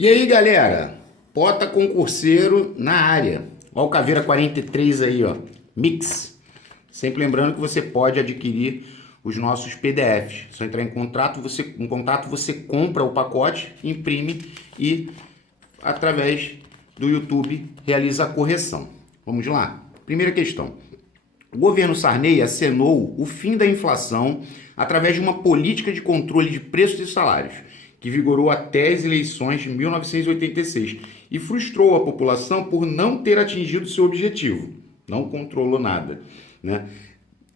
E aí, galera? Pota concurseiro na área. Ó o Caveira 43 aí, ó. Mix. Sempre lembrando que você pode adquirir os nossos PDFs. Só entrar em contato, você compra o pacote, imprime e, através do YouTube, realiza a correção. Vamos lá? Primeira questão. O governo Sarney acenou o fim da inflação através de uma política de controle de preços e salários, que vigorou até as eleições de 1986 e frustrou a população por não ter atingido seu objetivo. Não controlou nada, né?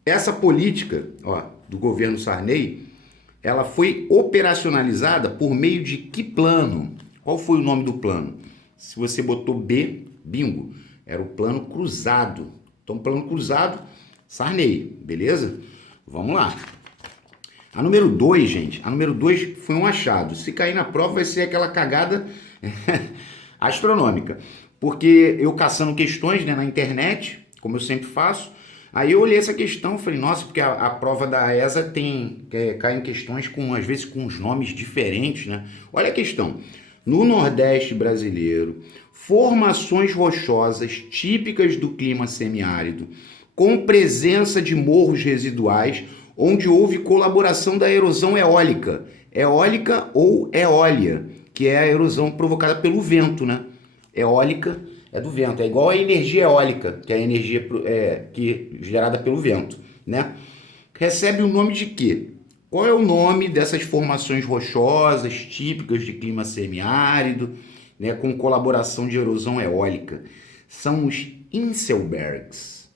Essa política, do governo Sarney, ela foi operacionalizada por meio de que plano? Qual foi o nome do plano? Se você botou B, bingo, era o plano cruzado. Então, plano cruzado, Sarney, beleza? Vamos lá. A número 2, gente, a número 2 foi um achado. Se cair na prova vai ser aquela cagada astronômica. Porque eu caçando questões, né, na internet, como eu sempre faço, aí eu olhei essa questão e falei, nossa, porque a prova da ESA cai em questões às vezes com os nomes diferentes, né? Olha a questão. No Nordeste brasileiro, formações rochosas típicas do clima semiárido, com presença de morros residuais, onde houve colaboração da erosão eólica ou eólia, que é a erosão provocada pelo vento, né? Eólica é do vento, é igual a energia eólica, que é a energia gerada pelo vento, né? Recebe o nome de quê? Qual é o nome dessas formações rochosas típicas de clima semiárido, né, com colaboração de erosão eólica? São os Inselbergs.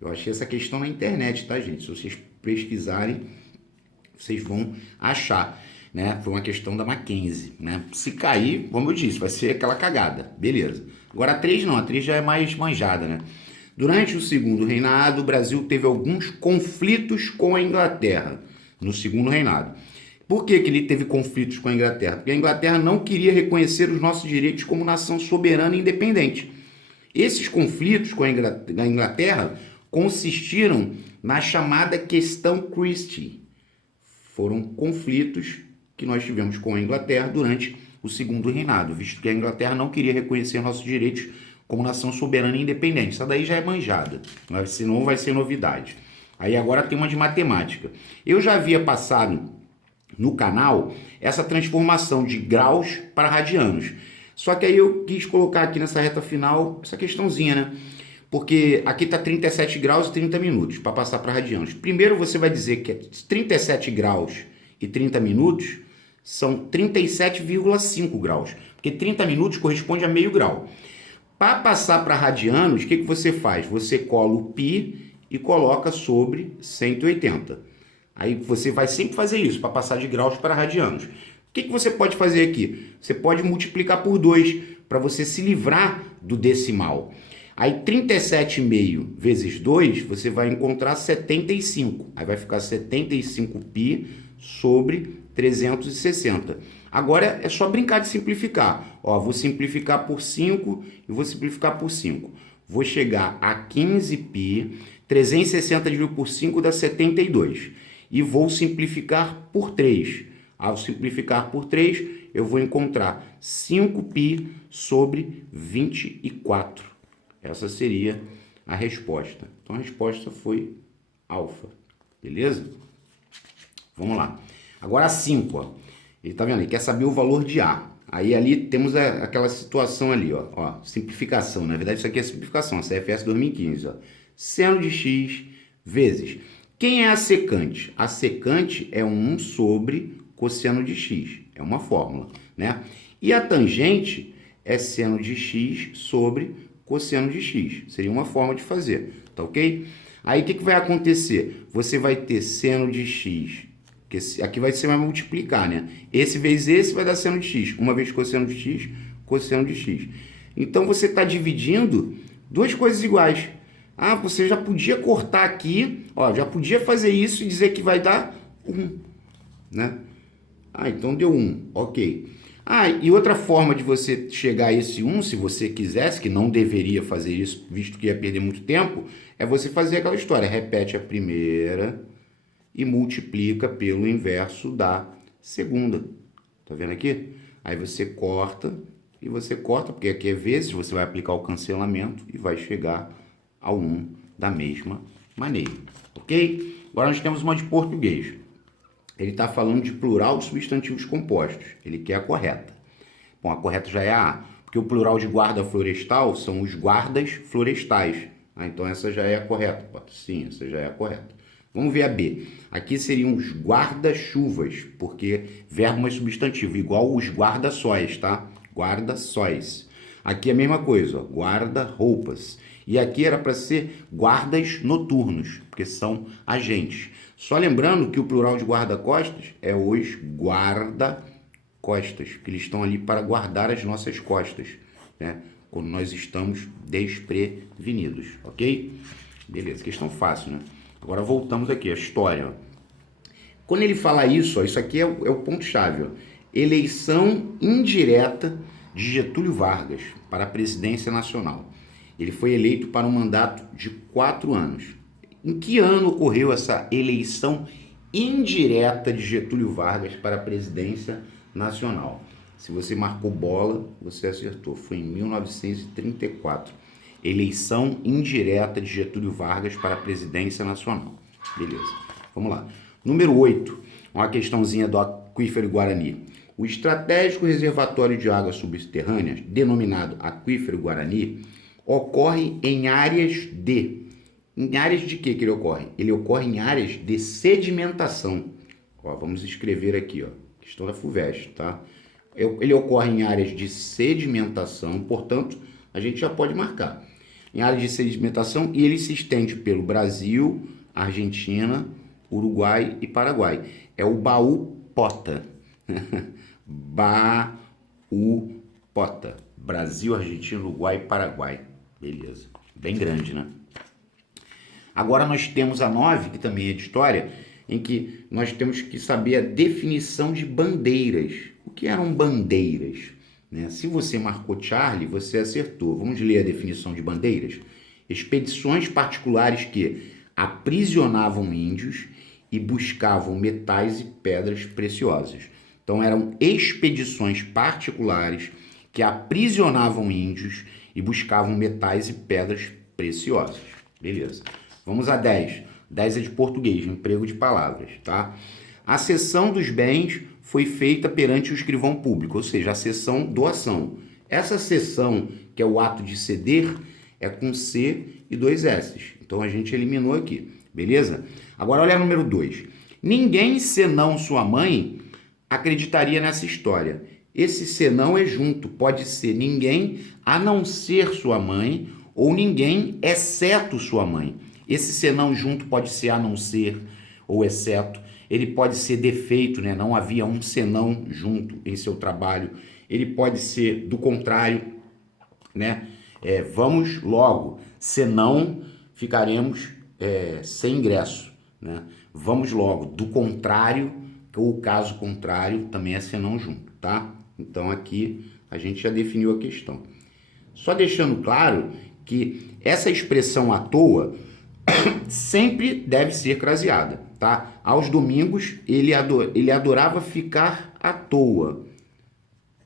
Eu achei essa questão na internet, tá, gente? Se vocês pesquisarem, vocês vão achar, né? Foi uma questão da Mackenzie, né? Se cair, como eu disse, vai ser aquela cagada, beleza. Agora a 3 não, a 3 já é mais manjada, né? Durante o segundo reinado, o Brasil teve alguns conflitos com a Inglaterra, no segundo reinado. Por que ele teve conflitos com a Inglaterra? Porque a Inglaterra não queria reconhecer os nossos direitos como nação soberana e independente. Esses conflitos com a Inglaterra consistiram na chamada Questão Christie. Foram conflitos que nós tivemos com a Inglaterra durante o segundo reinado, visto que a Inglaterra não queria reconhecer nossos direitos como nação soberana e independente. Isso daí já é manjada, senão vai ser novidade. Aí agora tem uma de matemática. Eu já havia passado no canal essa transformação de graus para radianos. Só que aí eu quis colocar aqui nessa reta final essa questãozinha, né? Porque aqui está 37 graus e 30 minutos para passar para radianos. Primeiro você vai dizer que 37 graus e 30 minutos são 37,5 graus. Porque 30 minutos corresponde a meio grau. Para passar para radianos, o que você faz? Você cola o π e coloca sobre 180. Aí você vai sempre fazer isso, para passar de graus para radianos. O que você pode fazer aqui? Você pode multiplicar por 2, para você se livrar do decimal. Aí 37,5 vezes 2, você vai encontrar 75. Aí vai ficar 75π sobre 360. Agora é só brincar de simplificar. Vou simplificar por 5 e vou simplificar por 5. Vou chegar a 15π, 360 dividido por 5 dá 72. E vou simplificar por 3. Ao simplificar por 3, eu vou encontrar 5π sobre 24. Essa seria a resposta. Então a resposta foi alfa. Beleza? Vamos lá. Agora a 5, Ele tá vendo? Ele quer saber o valor de A. Aí ali temos aquela situação ali, simplificação. Na verdade, isso aqui é simplificação, a CFS 2015, Seno de x vezes. Quem é a secante? A secante é 1 sobre cosseno de x. É uma fórmula, né? E a tangente é seno de x sobre cosseno de x. Seria uma forma de fazer, tá ok? Aí o que vai acontecer? Você vai ter seno de x, que aqui você vai multiplicar, né? Esse vezes esse vai dar seno de x. Uma vez cosseno de x, cosseno de x. Então você está dividindo duas coisas iguais. Você já podia cortar aqui, já podia fazer isso e dizer que vai dar 1, né? Então deu 1, ok. E outra forma de você chegar a esse 1, se você quisesse, que não deveria fazer isso, visto que ia perder muito tempo, é você fazer aquela história, repete a primeira e multiplica pelo inverso da segunda. Tá vendo aqui? Aí você corta e você corta, porque aqui é vezes, você vai aplicar o cancelamento e vai chegar ao 1 da mesma maneira, ok? Agora nós temos uma de português. Ele está falando de plural de substantivos compostos. Ele quer a correta. Bom, a correta já é a A, porque o plural de guarda florestal são os guardas florestais. Então essa já é a correta. Sim, essa já é a correta. Vamos ver a B. Aqui seriam os guarda-chuvas, porque verbo é substantivo, igual os guarda-sóis, tá? Guarda-sóis. Aqui é a mesma coisa, ó, guarda-roupas. E aqui era para ser guardas noturnos, porque são agentes. Só lembrando que o plural de guarda-costas é os guarda-costas, que eles estão ali para guardar as nossas costas, né? Quando nós estamos desprevenidos, ok? Beleza, questão fácil, né? Agora voltamos aqui, a história. Quando ele fala isso, ó, isso aqui é o ponto-chave, ó. Eleição indireta de Getúlio Vargas para a presidência nacional. Ele foi eleito para um mandato de 4 anos. Em que ano ocorreu essa eleição indireta de Getúlio Vargas para a presidência nacional? Se você marcou bola, você acertou. Foi em 1934. Eleição indireta de Getúlio Vargas para a presidência nacional. Beleza, vamos lá. Número 8, uma questãozinha do aquífero Guarani. O estratégico reservatório de águas subterrâneas, denominado aquífero Guarani, ocorre em áreas de... Em áreas de que ele ocorre? Ele ocorre em áreas de sedimentação. Ó, vamos escrever aqui, ó, questão da FUVEST, tá? Ele ocorre em áreas de sedimentação, portanto, a gente já pode marcar. Em áreas de sedimentação, e ele se estende pelo Brasil, Argentina, Uruguai e Paraguai. É o Baú-Pota. Baú-Pota. Brasil, Argentina, Uruguai e Paraguai. Beleza. Bem grande, né? Agora nós temos a 9, que também é de história, em que nós temos que saber a definição de bandeiras. O que eram bandeiras? Né? Se você marcou Charlie, você acertou. Vamos ler a definição de bandeiras? Expedições particulares que aprisionavam índios e buscavam metais e pedras preciosas. Então eram expedições particulares que aprisionavam índios e buscavam metais e pedras preciosas. Beleza. Vamos a 10. 10 é de português, emprego de palavras, tá? A cessão dos bens foi feita perante o escrivão público, ou seja, a cessão doação. Essa cessão, que é o ato de ceder, é com C e 2 S's. Então a gente eliminou aqui, beleza? Agora olha o número 2. Ninguém, senão sua mãe, acreditaria nessa história. Esse senão é junto, pode ser ninguém a não ser sua mãe ou ninguém exceto sua mãe. Esse senão junto pode ser a não ser ou exceto. Ele pode ser defeito, né? Não havia um senão junto em seu trabalho. Ele pode ser do contrário, né? Vamos logo, senão ficaremos sem ingresso, né? Vamos logo, do contrário, ou caso contrário, também é senão junto, tá? Então aqui a gente já definiu a questão. Só deixando claro que essa expressão à toa sempre deve ser craseada, tá? Aos domingos ele adorava ficar à toa,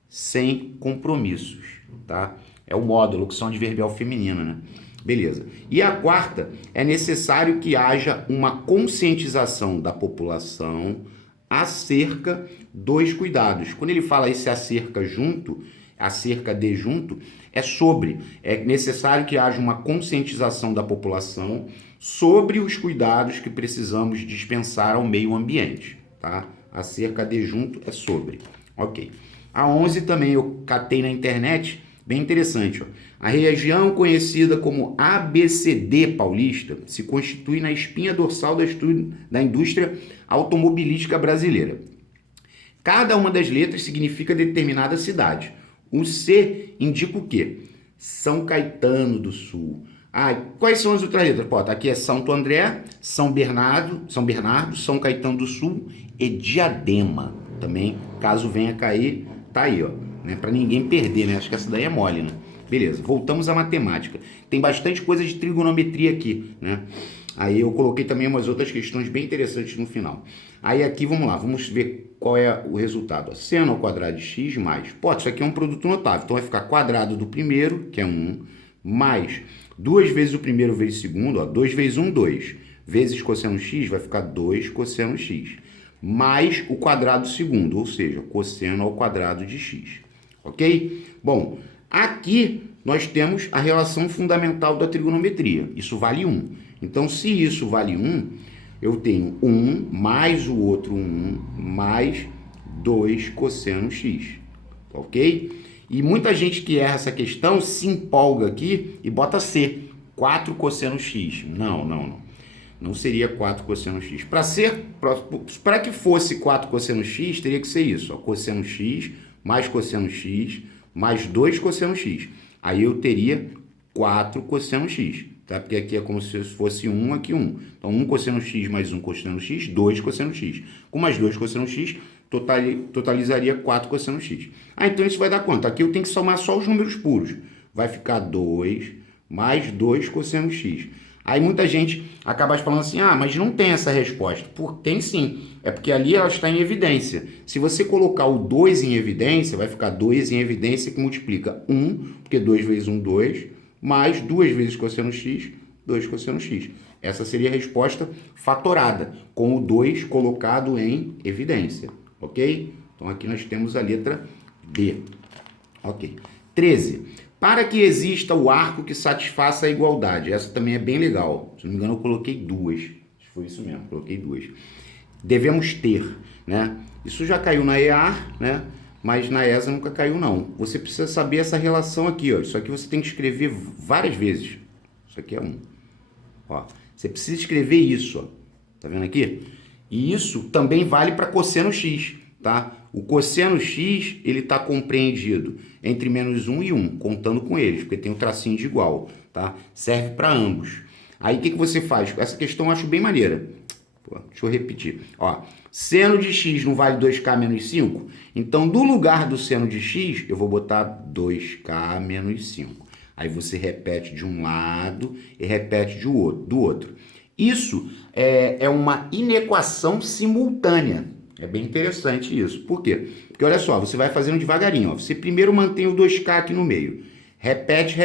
sem compromissos, tá? É o módulo, locução adverbial feminina, né? Beleza. E a quarta, é necessário que haja uma conscientização da população acerca dos cuidados. Quando ele fala esse acerca junto, acerca de junto, é necessário que haja uma conscientização da população sobre os cuidados que precisamos dispensar ao meio ambiente, tá? Acerca de junto é sobre. Ok. A 11 também eu catei na internet, bem interessante, ó. A região conhecida como ABCD paulista se constitui na espinha dorsal da indústria automobilística brasileira. Cada uma das letras significa determinada cidade. O C indica o quê? São Caetano do Sul. Quais são as outras letras? Pô, tá aqui é Santo André, São Bernardo, São Caetano do Sul e Diadema. Também, caso venha cair, tá aí, ó. Né? Para ninguém perder, né? Acho que essa daí é mole, né? Beleza, voltamos à matemática. Tem bastante coisa de trigonometria aqui, né? Aí eu coloquei também umas outras questões bem interessantes no final. Aí aqui, vamos lá, vamos ver qual é o resultado. Seno ao quadrado de x mais... Pô, isso aqui é um produto notável. Então vai ficar quadrado do primeiro, que é 1, mais 2 vezes o primeiro vezes o segundo, ó, 2 vezes 1, 2, vezes cosseno x, vai ficar 2 cosseno x, mais o quadrado do segundo, ou seja, cosseno ao quadrado de x. Ok? Bom, aqui nós temos a relação fundamental da trigonometria. Isso vale 1. Então, se isso vale 1, eu tenho 1 mais o outro 1 mais 2 cosseno x. Ok? E muita gente que erra essa questão se empolga aqui e bota C, 4 cosseno x. Não. Não seria 4 cosseno x. Para que fosse 4 cosseno x, teria que ser isso. Ó, cosseno x mais cosseno x mais 2 cosseno x. Aí eu teria 4 cosseno x. Tá? Porque aqui é como se fosse 1, aqui 1. Então 1 cosseno x mais 1 cosseno x, 2 cosseno x. Com mais 2 cosseno x, totalizaria 4 cosseno x. Ah, então isso vai dar quanto? Aqui eu tenho que somar só os números puros. Vai ficar 2 mais 2 cosseno x. Aí muita gente acaba falando assim, ah, mas não tem essa resposta. Tem sim, é porque ali ela está em evidência. Se você colocar o 2 em evidência, vai ficar 2 em evidência que multiplica 1, porque 2 vezes 1, 2, mais 2 vezes cosseno x, 2 cosseno x. Essa seria a resposta fatorada, com o 2 colocado em evidência, ok? Então aqui nós temos a letra D. Ok. 13. Para que exista o arco que satisfaça a igualdade. Essa também é bem legal. Se não me engano, eu coloquei 2. Foi isso mesmo, coloquei 2. Devemos ter, né? Isso já caiu na EAR, né? Mas na ESA nunca caiu, não. Você precisa saber essa relação aqui, ó. Isso aqui você tem que escrever várias vezes. Isso aqui é 1. Ó, você precisa escrever isso, ó. Tá vendo aqui? E isso também vale para cosseno x, tá? O cosseno x, ele está compreendido entre menos 1 e 1, contando com eles, porque tem um tracinho de igual, tá? Serve para ambos. Aí o que você faz? Essa questão eu acho bem maneira. Pô, deixa eu repetir. Ó, seno de x não vale 2k menos 5? Então, no lugar do seno de x, eu vou botar 2k menos 5. Aí você repete de um lado e repete do outro. Isso é uma inequação simultânea. É bem interessante isso. Por quê? Porque olha só, você vai fazendo devagarinho. Ó. Você primeiro mantém o 2k aqui no meio. Repete.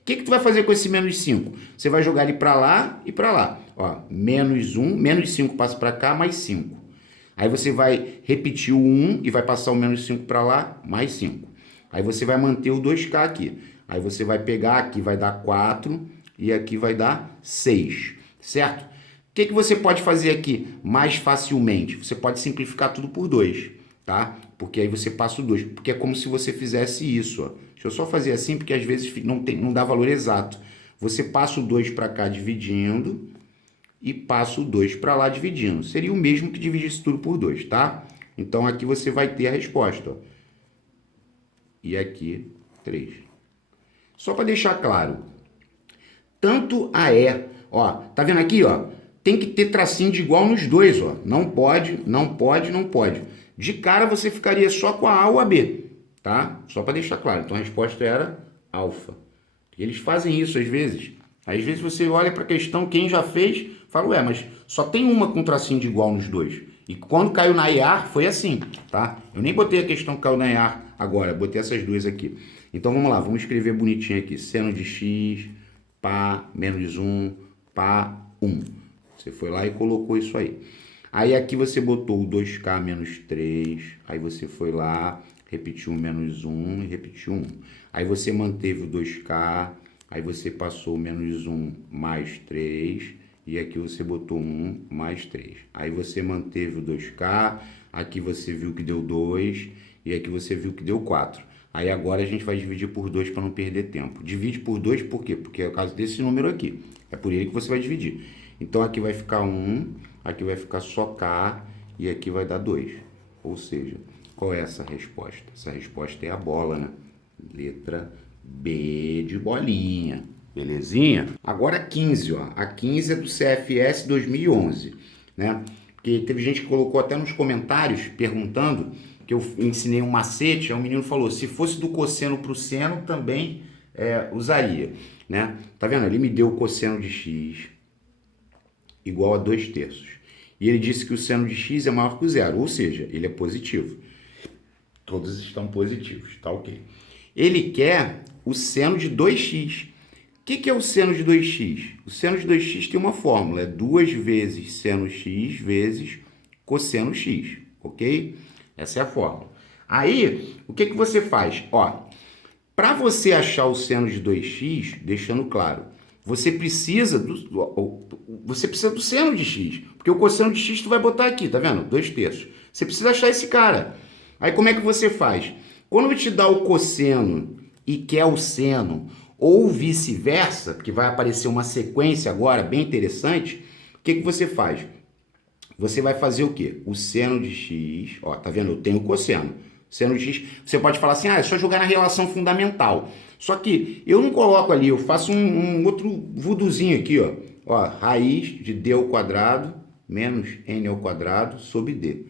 O que tu vai fazer com esse menos 5? Você vai jogar ele para lá e para lá. Ó, menos 1, menos 5 passa para cá, mais 5. Aí você vai repetir o 1 e vai passar o menos 5 para lá, mais 5. Aí você vai manter o 2k aqui. Aí você vai pegar aqui, vai dar 4 e aqui vai dar 6, certo? O que você pode fazer aqui mais facilmente? Você pode simplificar tudo por 2, tá? Porque aí você passa o 2, porque é como se você fizesse isso, ó. Deixa eu só fazer assim, porque às vezes não dá valor exato. Você passa o 2 para cá dividindo e passa o 2 para lá dividindo. Seria o mesmo que dividisse tudo por 2, tá? Então aqui você vai ter a resposta, ó. E aqui 3. Só para deixar claro, tanto a E, ó, tá vendo aqui, ó? Tem que ter tracinho de igual nos dois, ó. Não pode. De cara você ficaria só com a A ou a B, tá? Só para deixar claro. Então a resposta era alfa. E eles fazem isso às vezes. Às vezes você olha para a questão, quem já fez, fala, ué, mas só tem uma com tracinho de igual nos dois. E quando caiu na IAR, foi assim, tá? Eu nem botei a questão que caiu na IAR agora, botei essas duas aqui. Então vamos lá, vamos escrever bonitinho aqui. Seno de x, pá, menos 1, pá, 1. Você foi lá e colocou isso aí. Aí aqui você botou o 2k menos 3, aí você foi lá, repetiu o menos 1 e repetiu 1. Aí você manteve o 2k, aí você passou o menos 1 mais 3, e aqui você botou 1 mais 3. Aí você manteve o 2k, aqui você viu que deu 2, e aqui você viu que deu 4. Aí agora a gente vai dividir por 2 para não perder tempo. Divide por 2 por quê? Porque é o caso desse número aqui. É por ele que você vai dividir. Então aqui vai ficar 1, aqui vai ficar só k, e aqui vai dar 2. Ou seja, qual é essa resposta? Essa resposta é a bola, né? Letra B de bolinha. Belezinha? Agora a 15, ó. A 15 é do CFS 2011, né? Porque teve gente que colocou até nos comentários perguntando que eu ensinei um macete, aí o menino falou, se fosse do cosseno para o seno, também usaria, né? Tá vendo? Ele me deu o cosseno de x, igual a 2/3. E ele disse que o seno de x é maior que o zero, ou seja, ele é positivo. Todos estão positivos, tá ok. Ele quer o seno de 2x. O que é o seno de 2x? O seno de 2x tem uma fórmula, é 2 vezes seno x vezes cosseno x, ok? Essa é a fórmula. Aí, o que você faz? Ó, para você achar o seno de 2x, deixando claro, você precisa do seno de x, porque o cosseno de x tu vai botar aqui, tá vendo? 2/3. Você precisa achar esse cara. Aí como é que você faz? Quando te dá o cosseno e quer o seno, ou vice-versa, porque vai aparecer uma sequência agora bem interessante, o que você faz? Você vai fazer o quê? O seno de x, ó, tá vendo? Eu tenho o cosseno. Seno de x, você pode falar assim, é só jogar na relação fundamental. Só que eu não coloco ali, eu faço um outro vuduzinho aqui, ó. Ó, raiz de d ao quadrado menos n ao quadrado sobre d.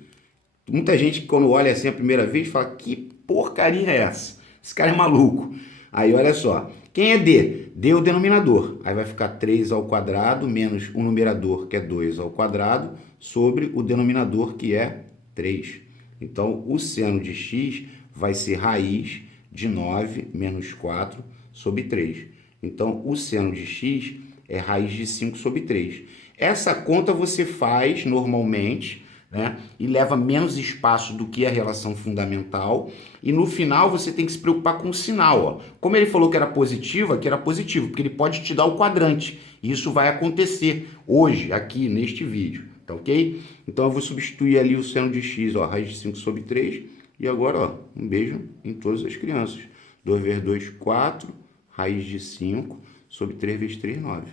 Muita gente, quando olha assim a primeira vez, fala, que porcaria é essa? Esse cara é maluco. Aí, olha só. Quem é d? D é o denominador. Aí vai ficar 3 ao quadrado menos o numerador, que é 2 ao quadrado, sobre o denominador, que é 3. Então, o seno de x vai ser raiz de 9 menos 4 sobre 3. Então, o seno de x é raiz de 5 sobre 3. Essa conta você faz normalmente, né? E leva menos espaço do que a relação fundamental. E no final você tem que se preocupar com o sinal. Ó. Como ele falou que era positivo, aqui era positivo, porque ele pode te dar o quadrante. E isso vai acontecer hoje, aqui neste vídeo. Tá ok? Então eu vou substituir ali o seno de x, ó, raiz de 5 sobre 3. E agora, ó, um beijo em todas as crianças. 2 vezes 2, 4. Raiz de 5 sobre 3 vezes 3, 9.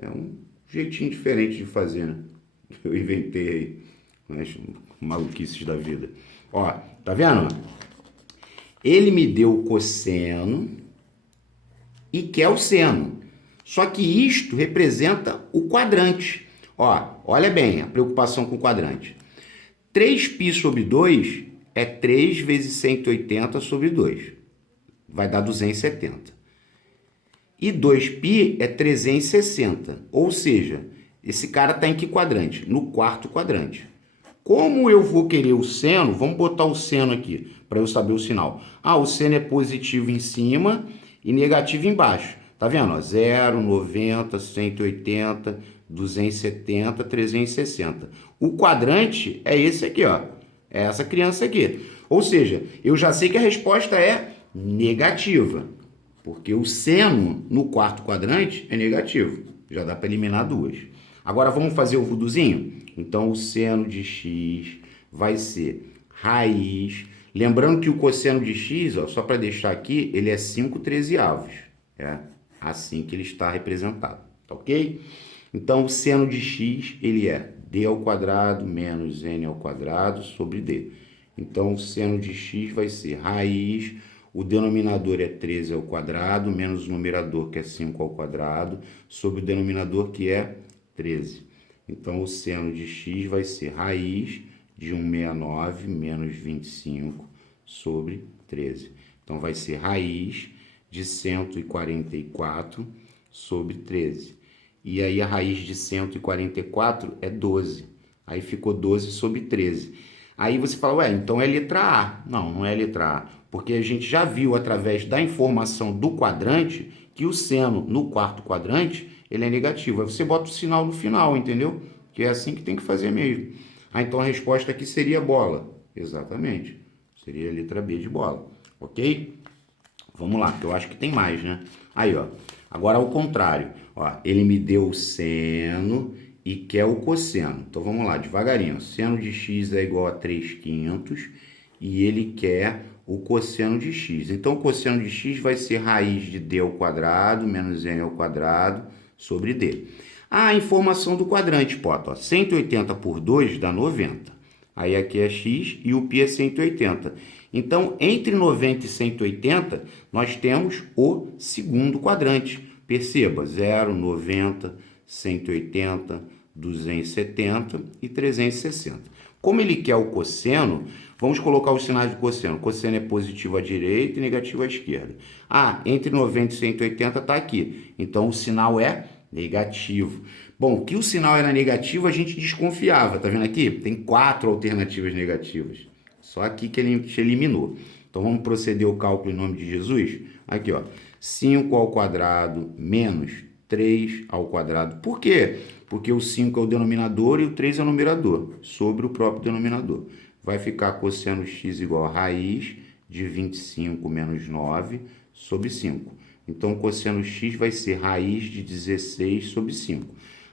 É um jeitinho diferente de fazer, né? Eu inventei aí. Mas maluquices da vida. Ó, tá vendo? Ele me deu o cosseno e quer o seno. Só que isto representa o quadrante. Ó, olha bem a preocupação com o quadrante. 3π sobre 2 é 3 vezes 180 sobre 2. Vai dar 270. E 2π é 360. Ou seja, esse cara está em que quadrante? No quarto quadrante. Como eu vou querer o seno, vamos botar o seno aqui, para eu saber o sinal. Ah, o seno é positivo em cima e negativo embaixo. Tá vendo? Ó, 0, 90, 180, 270, 360. O quadrante é esse aqui, ó. É essa criança aqui. Ou seja, eu já sei que a resposta é negativa, porque o seno no quarto quadrante é negativo. Já dá para eliminar duas. Agora vamos fazer o vuduzinho? Então, o seno de x vai ser raiz. Lembrando que o cosseno de x, ó, só para deixar aqui, ele é 5/13. É assim que ele está representado, tá ok? Então, o seno de x, ele é d ao quadrado menos n ao quadrado sobre d. Então, o seno de x vai ser raiz, o denominador é 13 ao quadrado, menos o numerador, que é 5 ao quadrado, sobre o denominador, que é 13. Então, o seno de x vai ser raiz de 169 menos 25 sobre 13. Então, vai ser raiz de 144 sobre 13. E aí, a raiz de 144 é 12. Aí, ficou 12 sobre 13. Aí, você fala, ué, então é letra A. Não, não é letra A. Porque a gente já viu, através da informação do quadrante, que o seno no quarto quadrante ele é negativo. Aí você bota o sinal no final, entendeu? Que é assim que tem que fazer mesmo. Ah, então a resposta aqui seria bola. Exatamente. Seria a letra B de bola. Ok? Vamos lá, que eu acho que tem mais, né? Aí, ó. Agora ao contrário. Ó, ele me deu o seno e quer o cosseno. Então vamos lá, devagarinho. Seno de x é igual a 3/5 e ele quer o cosseno de x. Então o cosseno de x vai ser raiz de d ao quadrado menos n ao quadrado sobre d. A informação do quadrante, Poto, ó, 180 por 2 dá 90. Aí aqui é x e o π é 180. Então, entre 90 e 180, nós temos o segundo quadrante. Perceba, 0, 90, 180, 270 e 360. Como ele quer o cosseno, vamos colocar os sinais do cosseno. O cosseno é positivo à direita e negativo à esquerda. Ah, entre 90 e 180 está aqui. Então, o sinal é negativo. Bom, que o sinal era negativo, a gente desconfiava. Tá vendo aqui? Tem 4 alternativas negativas. Só aqui que ele eliminou. Então vamos proceder ao cálculo em nome de Jesus? Aqui, ó. 5 ao quadrado menos 3 ao quadrado. Por quê? Porque o 5 é o denominador e o 3 é o numerador, sobre o próprio denominador. Vai ficar cosseno x igual a raiz de 25 menos 9 sobre 5. Então, o cosseno x vai ser raiz de 16 sobre 5.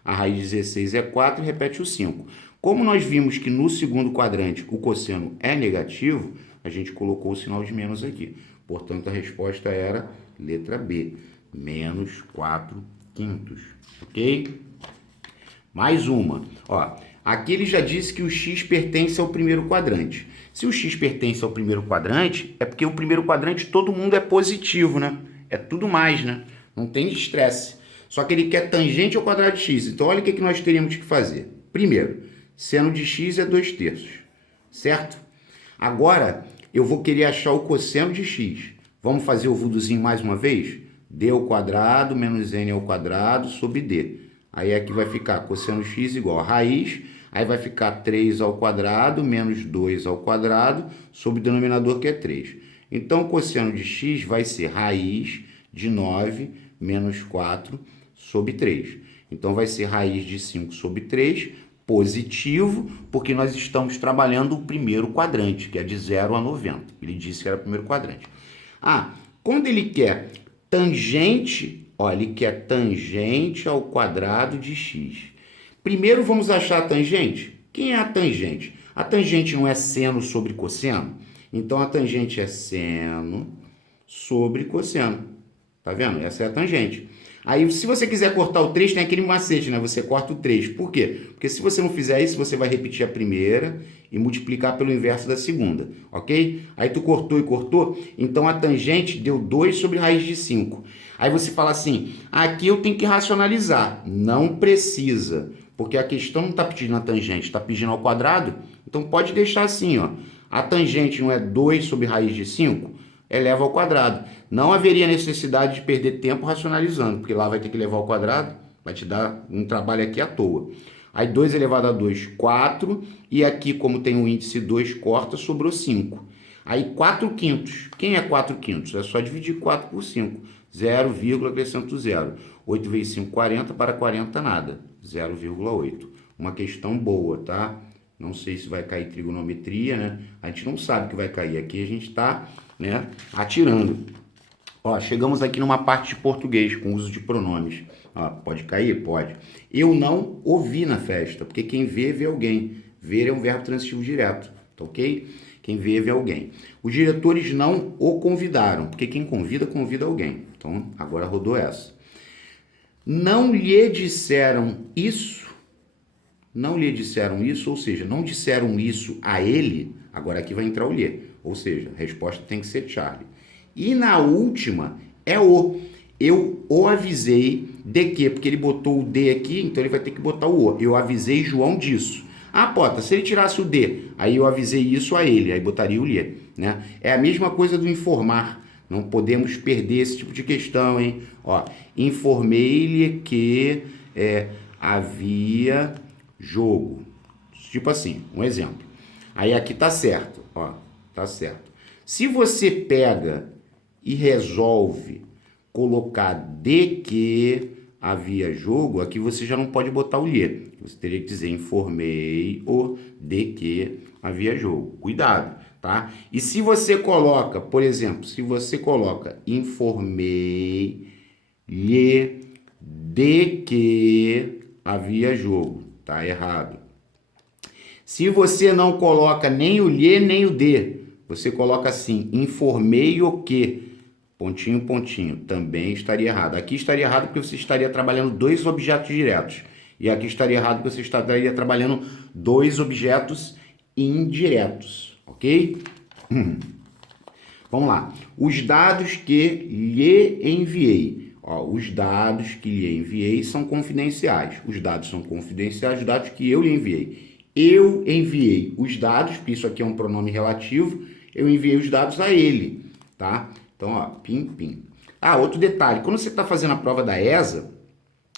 A raiz de 16 é 4 e repete o 5. Como nós vimos que no segundo quadrante o cosseno é negativo, a gente colocou o sinal de menos aqui. Portanto, a resposta era letra B, menos 4 quintos. Ok? Mais uma. Ó, aqui ele já disse que o x pertence ao primeiro quadrante. Se o x pertence ao primeiro quadrante, é porque o primeiro quadrante todo mundo é positivo, né? É tudo mais, né? Não tem estresse. Só que ele quer tangente ao quadrado de x. Então, olha o que nós teríamos que fazer. Primeiro, seno de x é 2/3, certo? Agora, eu vou querer achar o cosseno de x. Vamos fazer o vuduzinho mais uma vez? D ao quadrado menos n ao quadrado sobre d. Aí aqui vai ficar cosseno x igual a raiz, aí vai ficar 3 ao quadrado menos 2 ao quadrado sobre o denominador que é 3. Então, o cosseno de x vai ser raiz de 9 menos 4 sobre 3. Então, vai ser raiz de 5 sobre 3, positivo, porque nós estamos trabalhando o primeiro quadrante, que é de 0 a 90. Ele disse que era o primeiro quadrante. Ah, quando ele quer tangente, ó, ele quer tangente ao quadrado de x. Primeiro vamos achar a tangente. Quem é a tangente? A tangente não é seno sobre cosseno? Então a tangente é seno sobre cosseno. Tá vendo? Essa é a tangente. Aí, se você quiser cortar o 3, tem aquele macete, né? Você corta o 3. Por quê? Porque se você não fizer isso, você vai repetir a primeira e multiplicar pelo inverso da segunda, ok? Aí tu cortou e cortou, então a tangente deu 2 sobre raiz de 5. Aí você fala assim, aqui eu tenho que racionalizar. Não precisa, porque a questão não está pedindo a tangente, está pedindo ao quadrado. Então pode deixar assim, ó. A tangente não é 2 sobre raiz de 5? Eleva ao quadrado. Não haveria necessidade de perder tempo racionalizando, porque lá vai ter que levar ao quadrado, vai te dar um trabalho aqui à toa. Aí 2 elevado a 2, 4, e aqui como tem o índice 2, corta, sobrou 5. Aí 4 quintos. Quem é 4 quintos? É só dividir 4 por 5. 0, acrescento 0. 8 vezes 5, 40, para 40 nada. 0,8. Uma questão boa, tá? Não sei se vai cair trigonometria, né? A gente não sabe que vai cair. Aqui a gente está, né, atirando. Ó, chegamos aqui numa parte de português com uso de pronomes. Ó, pode cair? Pode. Eu não ouvi na festa, porque quem vê, vê alguém. Ver é um verbo transitivo direto, tá ok? Quem vê, vê alguém. Os diretores não o convidaram, porque quem convida, convida alguém. Então, agora rodou essa. Não lhe disseram isso. Não lhe disseram isso, ou seja, não disseram isso a ele. Agora aqui vai entrar o lhe. Ou seja, a resposta tem que ser Charlie. E na última é o. Eu o avisei de que, porque ele botou o D aqui, então ele vai ter que botar o. Eu avisei João disso. Ah, Pota, se ele tirasse o D, aí eu avisei isso a ele, aí botaria o lhe, né? É a mesma coisa do informar. Não podemos perder esse tipo de questão, hein? Ó, informei-lhe que havia jogo. Tipo assim, um exemplo. Aí aqui tá certo, ó, tá certo. Se você pega e resolve colocar de que havia jogo, aqui você já não pode botar o lhe. Você teria que dizer informei-o de que havia jogo. Cuidado, tá? E se você coloca, por exemplo, se você coloca informei-lhe de que havia jogo, tá errado. Se você não coloca nem o lhe nem o de, você coloca assim, informei o que, pontinho, pontinho, também estaria errado. Aqui estaria errado porque você estaria trabalhando dois objetos diretos. E aqui estaria errado porque você estaria trabalhando dois objetos indiretos, ok? Vamos lá. Os dados que lhe enviei. Ó, os dados que lhe enviei são confidenciais. Os dados são confidenciais, os dados que eu lhe enviei. Eu enviei os dados, porque isso aqui é um pronome relativo, eu enviei os dados a ele, tá? Então, ó, pim, pim. Ah, outro detalhe, quando você está fazendo a prova da ESA,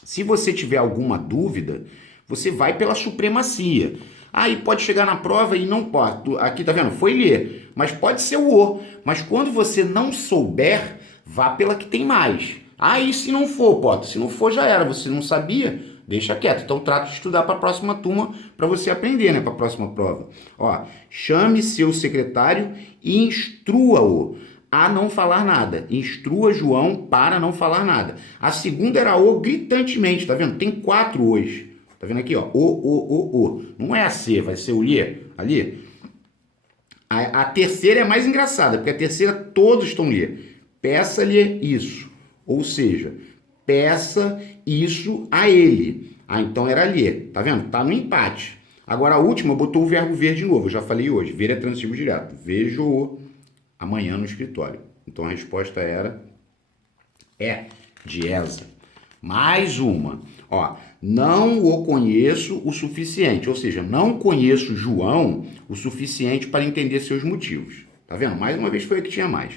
Se você tiver alguma dúvida, você vai pela supremacia. Aí pode chegar na prova e não pode. Aqui tá vendo? Foi ler, mas pode ser o. Mas quando você não souber, vá pela que tem mais. Aí se não for, Potter, se não for já era, você não sabia, deixa quieto. Então trata de estudar para a próxima turma para você aprender, né, para a próxima prova. Ó, chame seu secretário e instrua-o a não falar nada. Instrua João para não falar nada. A segunda era o gritantemente, tá vendo? Tem 4 hoje. Tá vendo aqui, ó? O. Não é a C, vai ser o lhe ali. A terceira é mais engraçada, porque a terceira todos estão lhe. Peça-lhe isso. Ou seja, peça isso a ele. Ah, então era lhe. Tá vendo? Tá no empate. Agora a última botou o verbo ver de novo. Eu já falei hoje. Ver é transitivo direto. Vejo-o amanhã no escritório. Então a resposta era de ESA. Mais uma. Ó, não o conheço o suficiente. Ou seja, não conheço João o suficiente para entender seus motivos. Tá vendo? Mais uma vez foi a que tinha mais.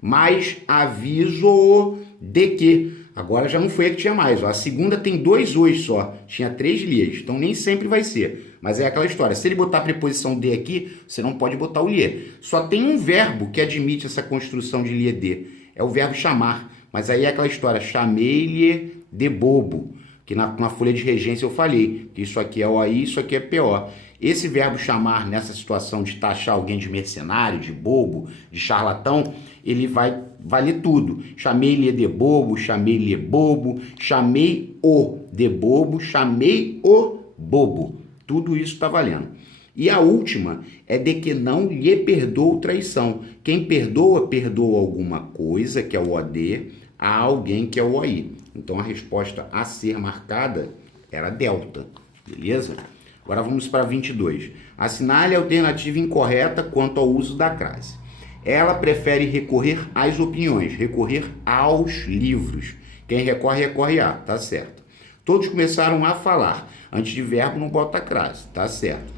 Mas aviso-o de que. Agora já não foi a que tinha mais. Ó. A segunda tem 2 hoje só. Tinha 3 lias. Então nem sempre vai ser. Mas é aquela história. Se ele botar a preposição de aqui, você não pode botar o lhe. Só tem um verbo que admite essa construção de lhe de. É o verbo chamar. Mas aí é aquela história. Chamei-lhe de bobo. Que na folha de regência eu falei. Que isso aqui é OI, isso aqui é PO. Esse verbo chamar nessa situação de taxar alguém de mercenário, de bobo, de charlatão, ele vai valer tudo. Chamei-lhe de bobo, chamei-lhe bobo, chamei-o de bobo, chamei-o bobo. Tudo isso está valendo. E a última é de que não lhe perdoou traição. Quem perdoa, perdoa alguma coisa, que é o OD, a alguém, que é o OI. Então a resposta a ser marcada era delta, beleza? Agora vamos para 22. Assinale a alternativa incorreta quanto ao uso da crase. Ela prefere recorrer às opiniões, recorrer aos livros. Quem recorre, recorre a, tá certo. Todos começaram a falar. Antes de verbo não bota crase, tá certo.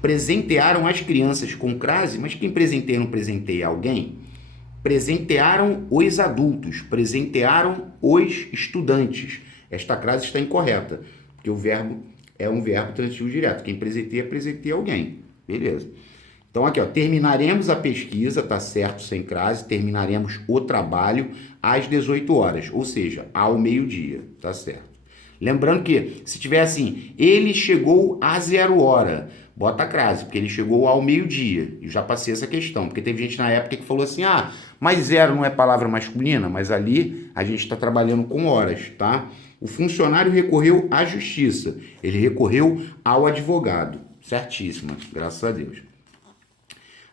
Presentearam as crianças com crase, mas quem presenteia não presenteia alguém? Presentearam os adultos, presentearam os estudantes. Esta crase está incorreta, porque o verbo é um verbo transitivo direto. Quem presenteia alguém. Beleza. Então aqui, ó, terminaremos a pesquisa, tá certo, sem crase, terminaremos o trabalho às 18 horas, ou seja, ao meio-dia, tá certo. Lembrando que, se tiver assim, ele chegou a 0 hora, bota a crase, porque ele chegou ao meio-dia. Eu já passei essa questão, porque teve gente na época que falou assim, mas 0 não é palavra masculina, mas ali a gente está trabalhando com horas, tá? O funcionário recorreu à justiça, ele recorreu ao advogado. Certíssima, graças a Deus.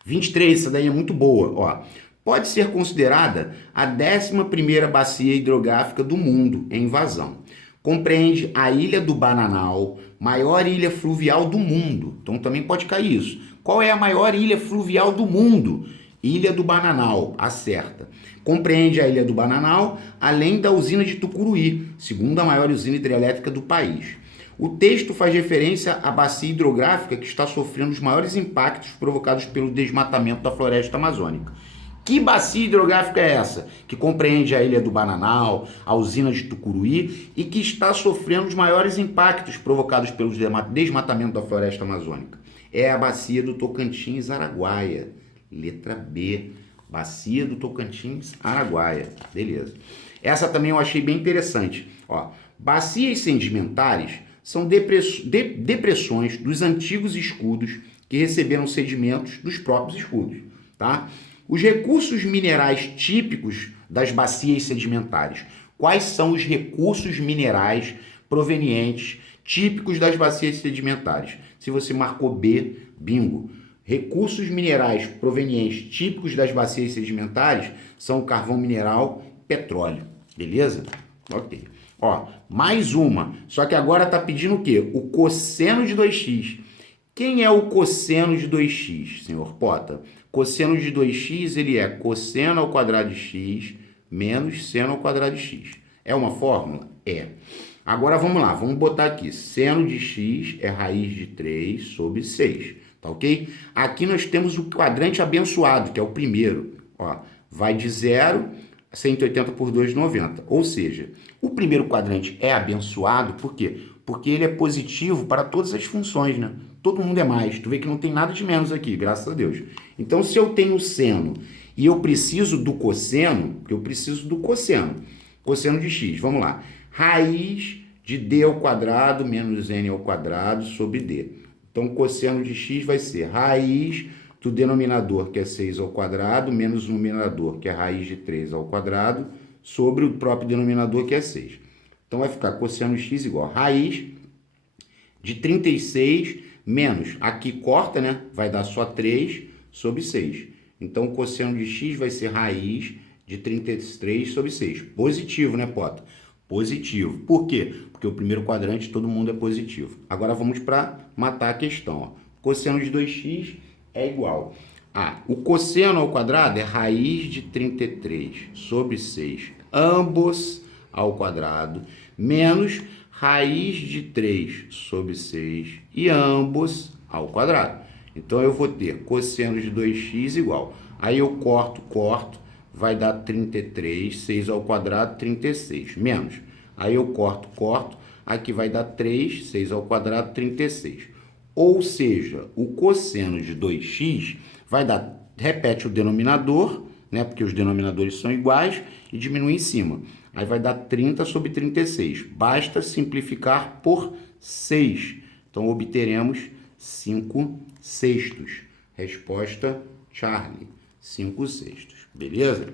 23, essa daí é muito boa, ó. Pode ser considerada a 11ª bacia hidrográfica do mundo em vazão. Compreende a Ilha do Bananal, maior ilha fluvial do mundo. Então também pode cair isso. Qual é a maior ilha fluvial do mundo? Ilha do Bananal, acerta. Compreende a Ilha do Bananal, além da usina de Tucuruí, segunda maior usina hidrelétrica do país. O texto faz referência à bacia hidrográfica que está sofrendo os maiores impactos provocados pelo desmatamento da floresta amazônica. Que bacia hidrográfica é essa? Que compreende a Ilha do Bananal, a usina de Tucuruí e que está sofrendo os maiores impactos provocados pelo desmatamento da floresta amazônica. É a bacia do Tocantins-Araguaia. Letra B. Bacia do Tocantins-Araguaia. Beleza. Essa também eu achei bem interessante. Ó, bacias sedimentares são depressões dos antigos escudos que receberam sedimentos dos próprios escudos, tá? Os recursos minerais típicos das bacias sedimentares. Quais são os recursos minerais provenientes típicos das bacias sedimentares? Se você marcou B, bingo. Recursos minerais provenientes típicos das bacias sedimentares são o carvão mineral e petróleo. Beleza? Ok. Ó, mais uma. Só que agora está pedindo o quê? O cosseno de 2x. Quem é o cosseno de 2x, senhor Potter? Cosseno de 2x, ele é cosseno ao quadrado de x menos seno ao quadrado de x. É uma fórmula? É. Agora vamos lá, vamos botar aqui. Seno de x é raiz de 3 sobre 6, tá ok? Aqui nós temos o quadrante abençoado, que é o primeiro. Ó, vai de 0 180 por 2,90. Ou seja, o primeiro quadrante é abençoado, por quê? Porque ele é positivo para todas as funções, né? Todo mundo é mais. Tu vê que não tem nada de menos aqui, graças a Deus. Então, se eu tenho seno e eu preciso do cosseno, porque eu preciso do cosseno, cosseno de x, vamos lá. Raiz de d ao quadrado menos n ao quadrado sobre d. Então, cosseno de x vai ser raiz do denominador, que é 6 ao quadrado, menos o numerador, que é raiz de 3 ao quadrado, sobre o próprio denominador, que é 6. Então, vai ficar cosseno de x igual a raiz de 36 menos, aqui corta, né? Vai dar só 3 sobre 6. Então, o cosseno de x vai ser raiz de 33 sobre 6. Positivo, né, Pota? Positivo. Por quê? Porque o primeiro quadrante todo mundo é positivo. Agora vamos para matar a questão. Ó. Cosseno de 2x é igual a... O cosseno ao quadrado é raiz de 33 sobre 6, ambos ao quadrado, menos raiz de 3 sobre 6 e ambos ao quadrado. Então, eu vou ter cosseno de 2x igual. Aí eu corto, vai dar 33, 6 ao quadrado, 36, menos. Aí eu corto, aqui vai dar 3, 6 ao quadrado, 36. Ou seja, o cosseno de 2x vai dar, repete o denominador, né, porque os denominadores são iguais, e diminui em cima. Aí vai dar 30 sobre 36. Basta simplificar por 6. Então, obteremos 5 sextos. Resposta, Charlie. 5 sextos. Beleza?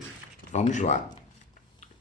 Vamos lá.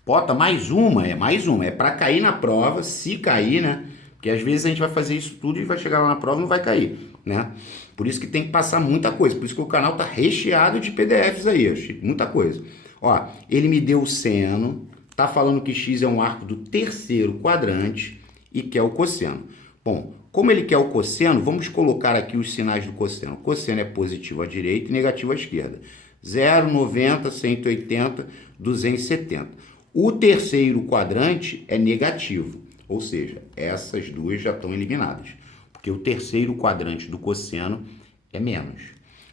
Pota, mais uma. É para cair na prova, se cair, né? Porque às vezes a gente vai fazer isso tudo e vai chegar lá na prova e não vai cair, né? Por isso que tem que passar muita coisa. Por isso que o canal tá recheado de PDFs aí, muita coisa. Ó, ele me deu o seno, tá falando que x é um arco do terceiro quadrante e quer o cosseno. Bom, como ele quer o cosseno, vamos colocar aqui os sinais do cosseno. O cosseno é positivo à direita e negativo à esquerda. 0, 90, 180, 270. O terceiro quadrante é negativo, ou seja, essas duas já estão eliminadas, porque o terceiro quadrante do cosseno é menos.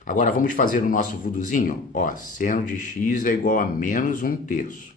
Agora vamos fazer o nosso vuduzinho, ó, seno de x é igual a menos 1/3.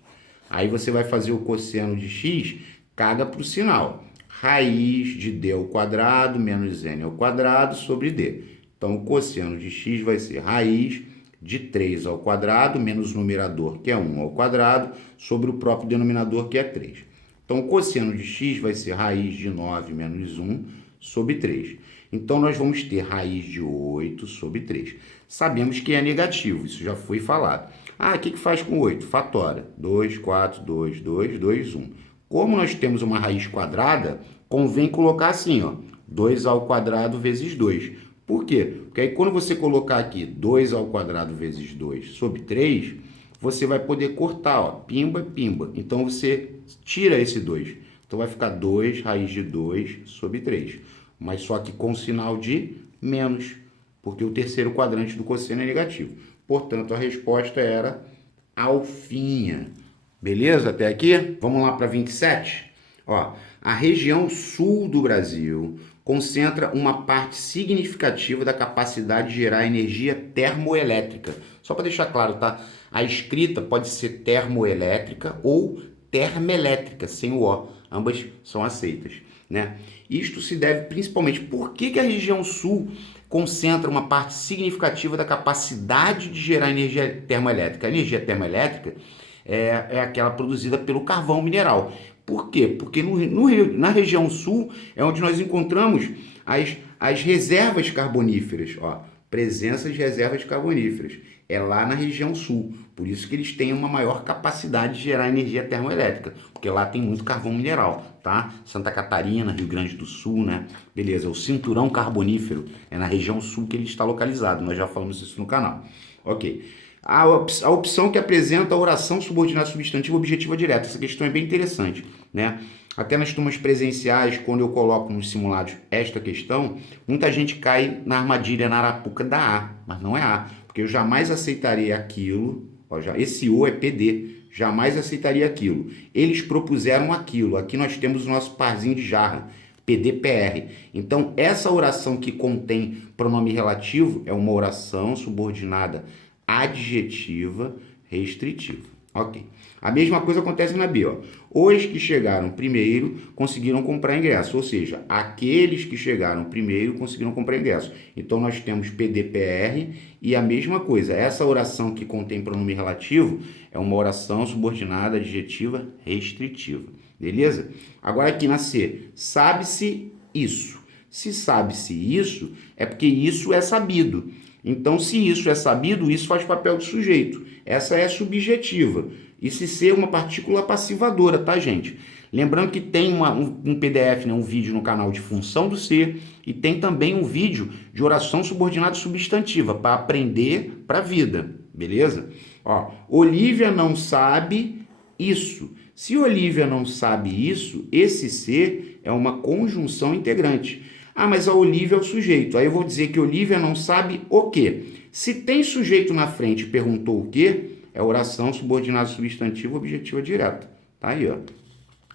Aí você vai fazer o cosseno de x, caga para o sinal. Raiz de d ao quadrado menos n ao quadrado sobre d. Então, o cosseno de x vai ser raiz de 3 ao quadrado menos o numerador, que é 1 ao quadrado, sobre o próprio denominador, que é 3. Então, o cosseno de x vai ser raiz de 9 menos 1 sobre 3. Então, nós vamos ter raiz de 8 sobre 3. Sabemos que é negativo, isso já foi falado. Ah, o que faz com 8? Fatora. 2, 4, 2, 2, 2, 1. Como nós temos uma raiz quadrada, convém colocar assim, ó, 2 ao quadrado vezes 2. Por quê? Porque aí quando você colocar aqui 2 ao quadrado vezes 2 sobre 3, você vai poder cortar, ó, pimba, pimba. Então, você tira esse 2. Então, vai ficar 2 raiz de 2 sobre 3. Mas só que com sinal de menos, porque o terceiro quadrante do cosseno é negativo. Portanto, a resposta era alfinha. Beleza até aqui? Vamos lá para 27? Ó, a região sul do Brasil concentra uma parte significativa da capacidade de gerar energia termoelétrica. Só para deixar claro, tá? A escrita pode ser termoelétrica ou termoelétrica, sem o O. Ambas são aceitas, né? Isto se deve principalmente... Por que a região sul concentra uma parte significativa da capacidade de gerar energia termoelétrica? A energia termoelétrica é aquela produzida pelo carvão mineral. Por quê? Porque na região sul é onde nós encontramos as reservas carboníferas, ó, presença de reservas carboníferas. É lá na região sul. Por isso que eles têm uma maior capacidade de gerar energia termoelétrica, porque lá tem muito carvão mineral, tá? Santa Catarina, Rio Grande do Sul, né? Beleza, o cinturão carbonífero é na região sul que ele está localizado. Nós já falamos isso no canal. Ok. A opção que apresenta a oração subordinada substantiva objetiva direta. Essa questão é bem interessante, né? Até nas turmas presenciais, quando eu coloco nos simulados esta questão, muita gente cai na armadilha na arapuca da A, mas não é A, porque eu jamais aceitaria aquilo, ó, esse O é PD, jamais aceitaria aquilo. Eles propuseram aquilo, aqui nós temos o nosso parzinho de jarra, PDPR. Então, essa oração que contém pronome relativo é uma oração subordinada adjetiva restritiva. Ok. A mesma coisa acontece na B, ó. Os que chegaram primeiro conseguiram comprar ingresso, ou seja, aqueles que chegaram primeiro conseguiram comprar ingresso. Então, nós temos PDPR e a mesma coisa. Essa oração que contém pronome relativo é uma oração subordinada adjetiva restritiva. Beleza? Agora aqui na C, sabe-se isso. Se sabe-se isso, é porque isso é sabido. Então, se isso é sabido, isso faz papel de sujeito. Essa é subjetiva. E se ser uma partícula passivadora, tá, gente? Lembrando que tem um PDF, né, um vídeo no canal de função do ser e tem também um vídeo de oração subordinada substantiva para aprender para a vida, beleza? Ó, Olivia não sabe isso. Se Olivia não sabe isso, esse ser é uma conjunção integrante. Ah, mas a Olivia é o sujeito. Aí eu vou dizer que Olivia não sabe o quê? Se tem sujeito na frente e perguntou o quê, é oração subordinada substantiva objetiva direta. Tá aí, ó.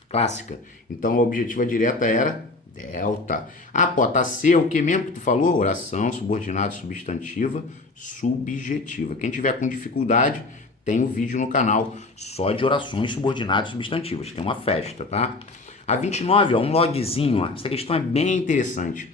Clássica. Então a objetiva direta era delta. Ah, pô, tá C, o que mesmo que tu falou? Oração subordinada substantiva subjetiva. Quem tiver com dificuldade, tem um vídeo no canal só de orações subordinadas substantivas. Tem uma festa, tá? A 29, ó, um logzinho, ó. Essa questão é bem interessante.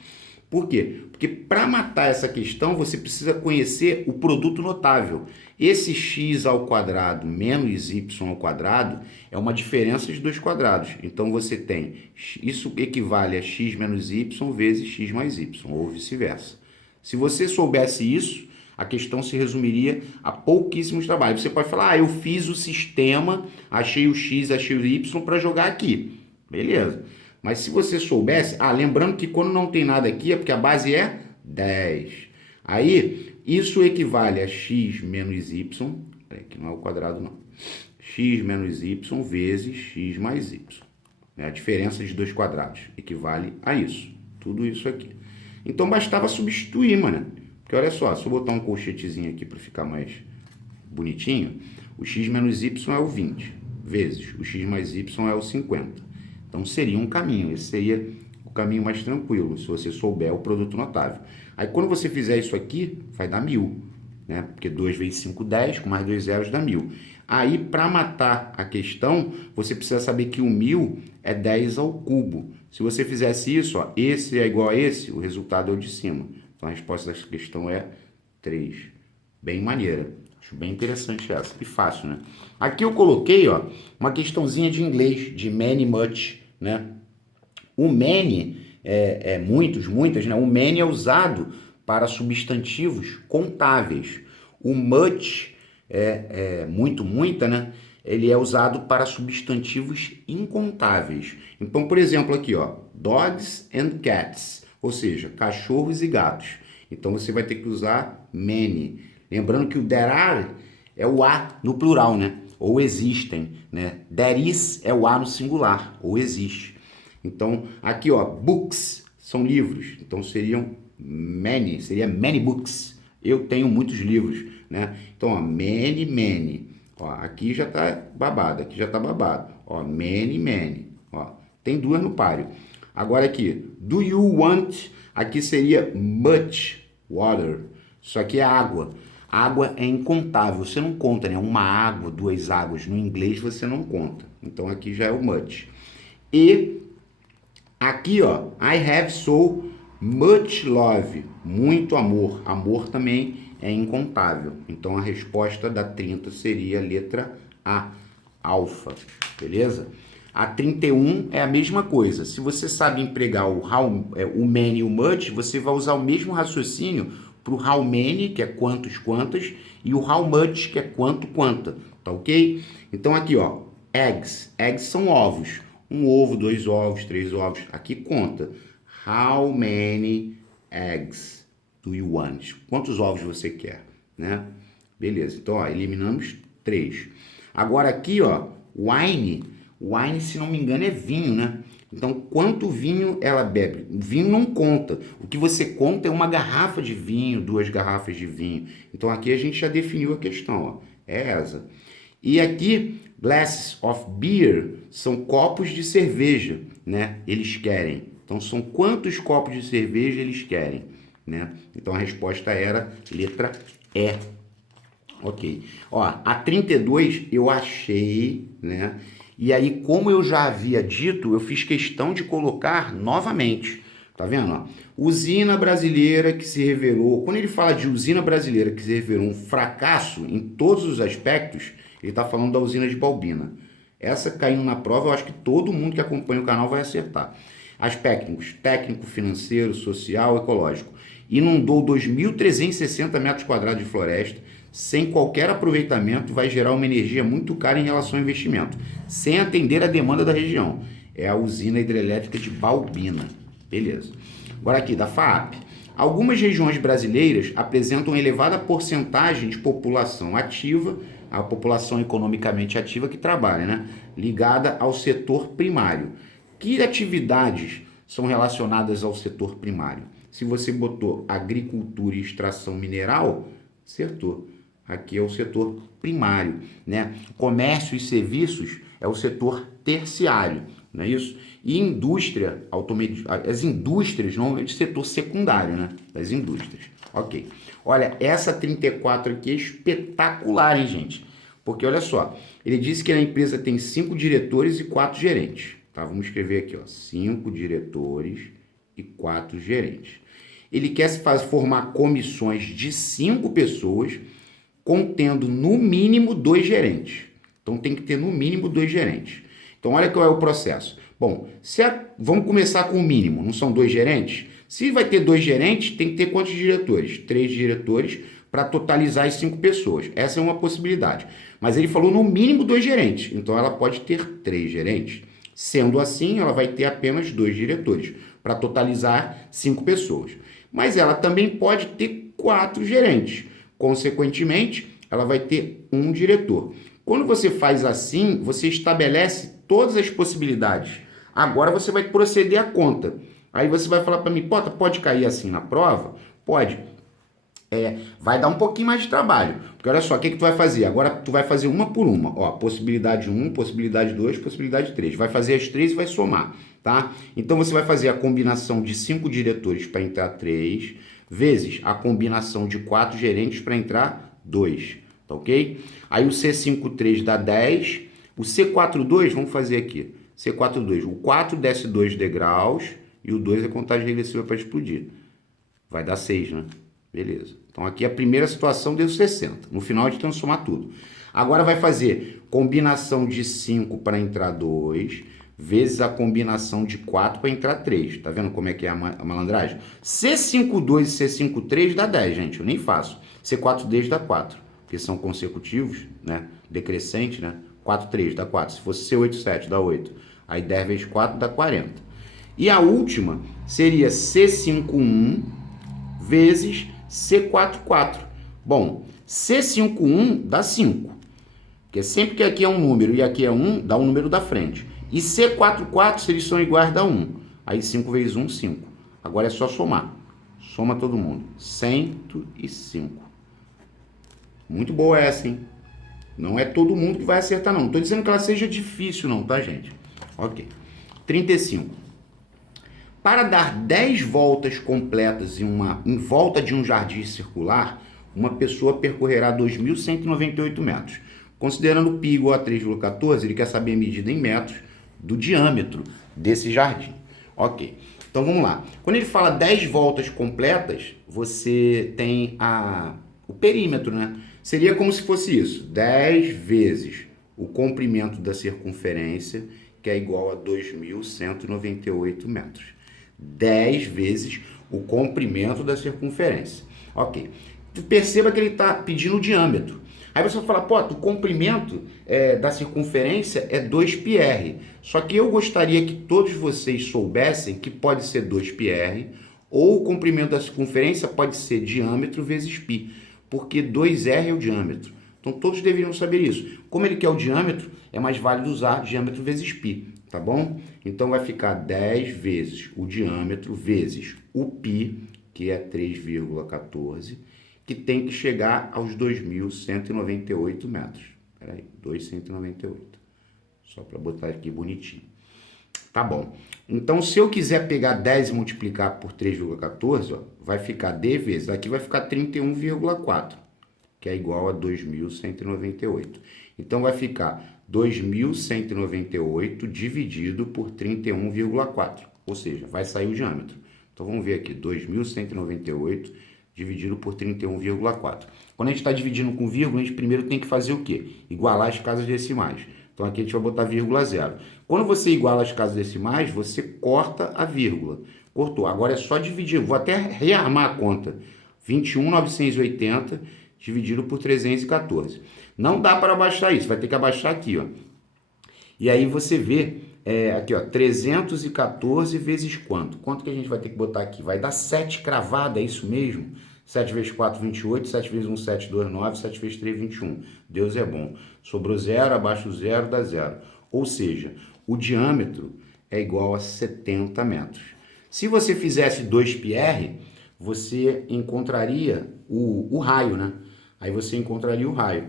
Por quê? Porque para matar essa questão, você precisa conhecer o produto notável. Esse x ao quadrado menos y ao quadrado é uma diferença de dois quadrados. Então, você tem, isso equivale a x menos y vezes x mais y, ou vice-versa. Se você soubesse isso, a questão se resumiria a pouquíssimos trabalhos. Você pode falar, eu fiz o sistema, achei o x, achei o y para jogar aqui. Beleza. Mas se você soubesse... lembrando que quando não tem nada aqui é porque a base é 10. Aí, isso equivale a x menos y... Peraí, que não é o quadrado, não. X menos y vezes x mais y. A diferença de dois quadrados equivale a isso. Tudo isso aqui. Então, bastava substituir, mano. Porque olha só, se eu botar um colchetezinho aqui para ficar mais bonitinho, o x menos y é o 20, vezes o x mais y é o 50. Então, seria um caminho. Esse seria o caminho mais tranquilo, se você souber o produto notável. Aí, quando você fizer isso aqui, vai dar 1000, né? Porque 2 vezes 5, 10, com mais 2 zeros dá 1000. Aí, para matar a questão, você precisa saber que o 1000 é 10 ao cubo. Se você fizesse isso, ó, esse é igual a esse, o resultado é o de cima. Então, a resposta dessa questão é 3. Bem maneira. Acho bem interessante essa. E fácil, né? Aqui eu coloquei, ó, uma questãozinha de inglês, de many, much, né? O many, muitas, né? O many é usado para substantivos contáveis. O much, muito, muita, né? Ele é usado para substantivos incontáveis. Então, por exemplo, aqui, ó, dogs and cats, ou seja, cachorros e gatos. Então, você vai ter que usar many. Lembrando que o there are é o a no plural, né? Ou existem, né? There is é o a no singular, ou existe. Então, aqui, ó, books são livros. Então, seria many books. Eu tenho muitos livros, né? Então, ó, many. Ó, aqui já tá babado, aqui já tá babado. Ó, many. Ó, tem duas no páreo. Agora aqui, do you want? Aqui seria much water. Isso aqui é água. Água é incontável, você não conta, né? Uma água, duas águas. No inglês você não conta. Então aqui já é o much. E aqui, ó, I have so much love. Muito amor. Amor também é incontável. Então a resposta da 30 seria a letra A, alfa. Beleza? A 31 é a mesma coisa. Se você sabe empregar o many e o much, você vai usar o mesmo raciocínio para o how many, que é quantos, quantas, e o how much, que é quanto, quanta. Tá ok? Então aqui, ó, eggs. Eggs são ovos. Um ovo, 2 ovos, 3 ovos. Aqui conta. How many eggs do you want? Quantos ovos você quer, né? Beleza. Então, ó, eliminamos 3. Agora aqui, ó, wine. Wine, se não me engano, é vinho, né? Então, quanto vinho ela bebe? O vinho não conta. O que você conta é uma garrafa de vinho, 2 garrafas de vinho. Então, aqui a gente já definiu a questão, ó. É essa. E aqui, glasses of beer são copos de cerveja, né? Eles querem. Então, são quantos copos de cerveja eles querem, né? Então, a resposta era letra E. Ok. Ó, a 32 eu achei, né? E aí, como eu já havia dito, eu fiz questão de colocar novamente. Tá vendo? Ó? Usina brasileira que se revelou. Quando ele fala de usina brasileira que se revelou um fracasso em todos os aspectos, ele está falando da usina de Balbina. Essa caindo na prova, eu acho que todo mundo que acompanha o canal vai acertar. Aspectos: técnico, financeiro, social, ecológico. Inundou 2.360 metros quadrados de floresta, sem qualquer aproveitamento, vai gerar uma energia muito cara em relação ao investimento, sem atender a demanda da região. É a usina hidrelétrica de Balbina. Beleza. Agora aqui, da FAAP. Algumas regiões brasileiras apresentam elevada porcentagem de população ativa, a população economicamente ativa que trabalha, né? Ligada ao setor primário. Que atividades são relacionadas ao setor primário? Se você botou agricultura e extração mineral, acertou. Aqui é o setor primário, né? Comércio e serviços é o setor terciário, não é isso? E indústria, as indústrias, normalmente setor secundário, né? Das indústrias. Ok. Olha, essa 34 aqui é espetacular, hein, gente? Porque olha só, ele disse que a empresa tem 5 diretores e 4 gerentes. Tá? Vamos escrever aqui, ó, 5 diretores e 4 gerentes. Ele quer formar comissões de 5 pessoas, contendo no mínimo 2 gerentes. Então tem que ter no mínimo 2 gerentes. Então olha qual é o processo. Bom, vamos começar com o mínimo, não são 2 gerentes? Se vai ter 2 gerentes, tem que ter quantos diretores? 3 diretores para totalizar as 5 pessoas. Essa é uma possibilidade. Mas ele falou no mínimo 2 gerentes, então ela pode ter 3 gerentes. Sendo assim, ela vai ter apenas 2 diretores para totalizar 5 pessoas. Mas ela também pode ter 4 gerentes. Consequentemente, ela vai ter um diretor. Quando você faz assim, você estabelece todas as possibilidades. Agora você vai proceder à conta. Aí você vai falar para mim, pode cair assim na prova? Pode. Vai dar um pouquinho mais de trabalho. Porque olha só, o que tu vai fazer? Agora tu vai fazer uma por uma. Ó, possibilidade 1, possibilidade 2, possibilidade 3. Vai fazer as 3 e vai somar, tá? Então você vai fazer a combinação de 5 diretores para entrar 3, vezes a combinação de 4 gerentes para entrar 2, tá ok? Aí o C53 dá 10, o C42, vamos fazer aqui, C42, o 4 desce 2 degraus e o 2 é contagem regressiva para explodir. Vai dar 6, né? Beleza. Então aqui a primeira situação deu 60. No final a gente tem que somar tudo. Agora vai fazer combinação de 5 para entrar 2, vezes a combinação de 4 para entrar 3. Tá vendo como é que é a malandragem? C52 e C53 dá 10, gente. Eu nem faço. C43 dá 4, porque são consecutivos, né? Decrescente, né? 4, 3 dá 4. Se fosse C87 dá 8. Aí 10 vezes 4 dá 40. E a última seria C51 vezes C44. Bom, C51 dá 5. Porque sempre que aqui é um número e aqui é 1, dá um número da frente. E C44, se eles são iguais, dá 1. Aí 5 vezes 1, 5. Agora é só somar. Soma todo mundo. 105. Muito boa essa, hein? Não é todo mundo que vai acertar, não. Não estou dizendo que ela seja difícil, não, tá, gente? Ok. 35. Para dar 10 voltas completas em volta de um jardim circular, uma pessoa percorrerá 2.198 metros. Considerando π igual a 3,14, ele quer saber a medida em metros do diâmetro desse jardim. Ok, então vamos lá. Quando ele fala 10 voltas completas, você tem o perímetro, né? Seria como se fosse isso, 10 vezes o comprimento da circunferência, que é igual a 2.198 metros. 10 vezes o comprimento da circunferência. Ok. Perceba que ele está pedindo o diâmetro. Aí você vai falar, o comprimento da circunferência é 2πr. Só que eu gostaria que todos vocês soubessem que pode ser 2πr ou o comprimento da circunferência pode ser diâmetro vezes π, porque 2r é o diâmetro. Então todos deveriam saber isso. Como ele quer o diâmetro, é mais válido usar diâmetro vezes π, tá bom? Então vai ficar 10 vezes o diâmetro vezes o π, que é 3,14, que tem que chegar aos 2.198 metros. Espera aí, 298. Só para botar aqui bonitinho. Tá bom. Então, se eu quiser pegar 10 e multiplicar por 3,14, vai ficar D vezes. Aqui vai ficar 31,4. que é igual a 2.198. Então, vai ficar 2.198 dividido por 31,4, ou seja, vai sair o diâmetro. Então, vamos ver aqui, 2.198 dividido por 31,4. Quando a gente está dividindo com vírgula, a gente primeiro tem que fazer o quê? Igualar as casas decimais. Então, aqui a gente vai botar vírgula zero. Quando você iguala as casas decimais, você corta a vírgula. Cortou. Agora é só dividir. Vou até rearmar a conta. 21.980 dividido por 314. Não dá para abaixar isso. Vai ter que abaixar aqui, ó. E aí você vê, aqui, ó, 314 vezes quanto? Quanto que a gente vai ter que botar aqui? Vai dar 7 cravada, é isso mesmo? 7 vezes 4, 28, 7 vezes 1, 7, 2, 9, 7 vezes 3, 21. Deus é bom. Sobrou 0, abaixo o 0, dá 0. Ou seja, o diâmetro é igual a 70 metros. Se você fizesse 2πr, você encontraria o raio, né? Aí você encontraria o raio.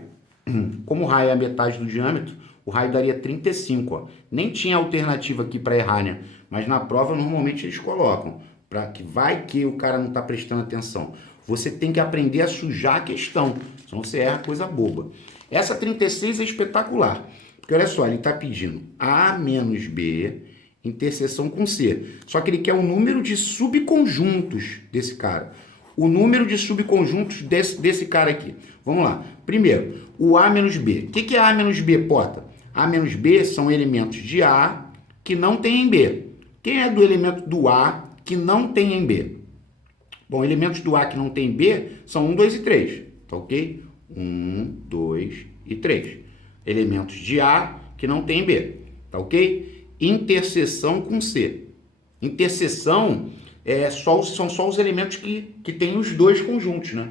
Como o raio é a metade do diâmetro, o raio daria 35, ó. Nem tinha alternativa aqui para errar, né? Mas na prova normalmente eles colocam, para que vai que o cara não está prestando atenção. Você tem que aprender a sujar a questão, senão você erra coisa boba. Essa 36 é espetacular, porque olha só, ele está pedindo A menos B, interseção com C. Só que ele quer o número de subconjuntos desse cara. O número de subconjuntos desse cara aqui. Vamos lá. Primeiro, o A menos B. O que é A menos B, Pota? A menos B são elementos de A que não tem em B. Quem é do elemento do A que não tem em B? Bom, elementos do A que não tem em B são 1, 2 e 3. Tá ok? 1, 2 e 3. Elementos de A que não tem em B. Tá ok? Interseção com C. Interseção são só os elementos que tem os dois conjuntos, né?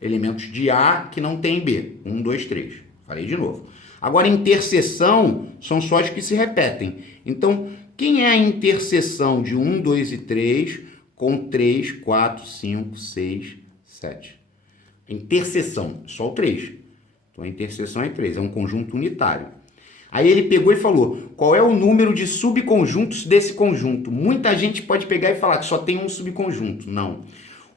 Elementos de A que não tem em B. 1, 2, 3. Falei de novo. Agora, interseção são só os que se repetem. Então, quem é a interseção de 1, 2 e 3 com 3, 4, 5, 6, 7? Interseção, só o 3. Então, a interseção é 3, é um conjunto unitário. Aí ele pegou e falou, qual é o número de subconjuntos desse conjunto? Muita gente pode pegar e falar que só tem um subconjunto. Não.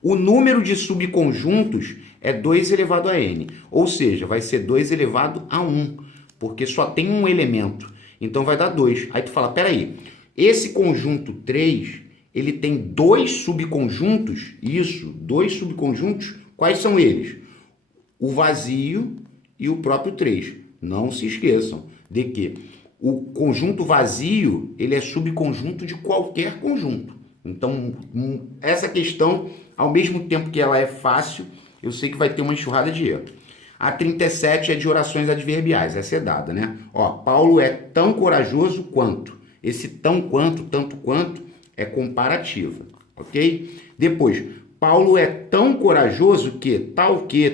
O número de subconjuntos é 2 elevado a n, ou seja, vai ser 2 elevado a 1, porque só tem um elemento, então vai dar 2. Aí tu fala, peraí, esse conjunto 3, ele tem dois subconjuntos, isso, dois subconjuntos, quais são eles? O vazio e o próprio 3. Não se esqueçam de que o conjunto vazio, ele é subconjunto de qualquer conjunto. Então, essa questão, ao mesmo tempo que ela é fácil, eu sei que vai ter uma enxurrada de erro. A 37 é de orações adverbiais, essa é dada, né? Ó, Paulo é tão corajoso quanto. Esse tão quanto, tanto quanto, é comparativa, ok? Depois, Paulo é tão corajoso que,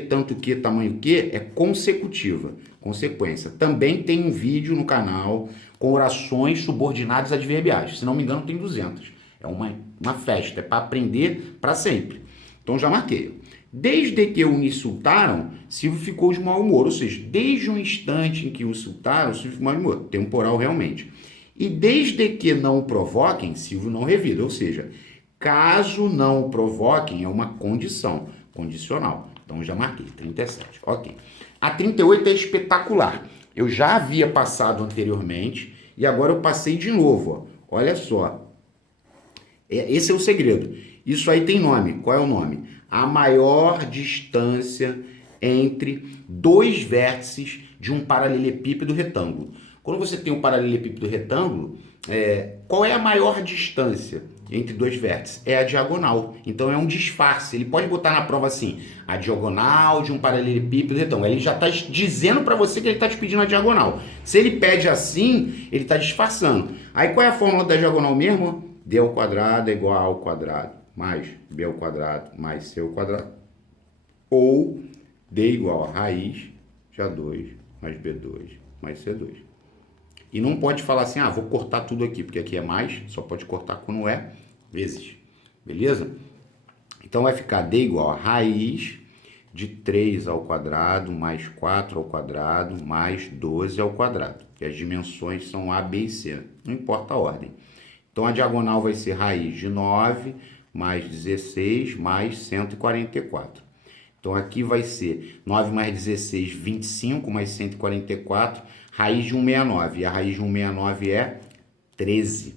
tanto que, tamanho que, é consecutiva, consequência. Também tem um vídeo no canal com orações subordinadas adverbiais. Se não me engano, tem 200. É uma festa, é para aprender para sempre. Então, já marquei. Desde que o insultaram, Silvio ficou de mau humor. Ou seja, desde o instante em que o insultaram, Silvio ficou de mau humor. Temporal, realmente. E desde que não o provoquem, Silvio não revida. Ou seja, caso não o provoquem, é uma condição, condicional. Então, já marquei, 37. Ok. A 38 é espetacular. Eu já havia passado anteriormente e agora eu passei de novo. Ó. Olha só. Esse é o segredo. Isso aí tem nome. Qual é o nome? A maior distância entre dois vértices de um paralelepípedo retângulo. Quando você tem um paralelepípedo retângulo, qual é a maior distância entre dois vértices? É a diagonal. Então é um disfarce. Ele pode botar na prova assim, a diagonal de um paralelepípedo retângulo. Ele já está dizendo para você que ele está te pedindo a diagonal. Se ele pede assim, ele está disfarçando. Aí qual é a fórmula da diagonal mesmo? D ao quadrado é igual a A ao quadrado mais B ao quadrado mais C ao quadrado. Ou D igual a raiz de A2 mais B2 mais C2. E não pode falar assim, vou cortar tudo aqui, porque aqui é mais, só pode cortar quando é vezes. Beleza? Então vai ficar D igual a raiz de 3 ao quadrado mais 4 ao quadrado mais 12 ao quadrado. Que as dimensões são A, B e C. Não importa a ordem. Então a diagonal vai ser raiz de 9 mais 16 mais 144. Então aqui vai ser 9 mais 16, 25 mais 144, raiz de 169. E a raiz de 169 é 13.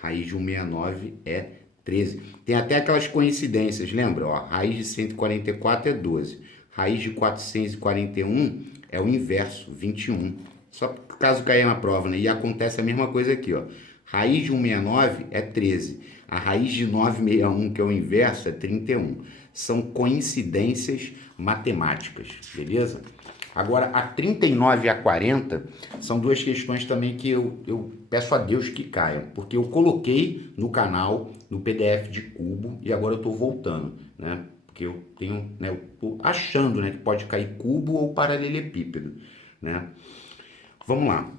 Raiz de 169 é 13. Tem até aquelas coincidências, lembra? Ó, raiz de 144 é 12. Raiz de 441 é o inverso, 21. Só caso caia na prova, né? E acontece a mesma coisa aqui, ó. Raiz de 169 é 13. A raiz de 961, que é o inverso, é 31. São coincidências matemáticas, beleza? Agora, a 39 e a 40 são duas questões também que eu peço a Deus que caiam, porque eu coloquei no canal, no PDF de cubo, e agora eu estou voltando, né? Porque eu tenho, né, eu tô achando, né, que pode cair cubo ou paralelepípedo, né? Vamos lá.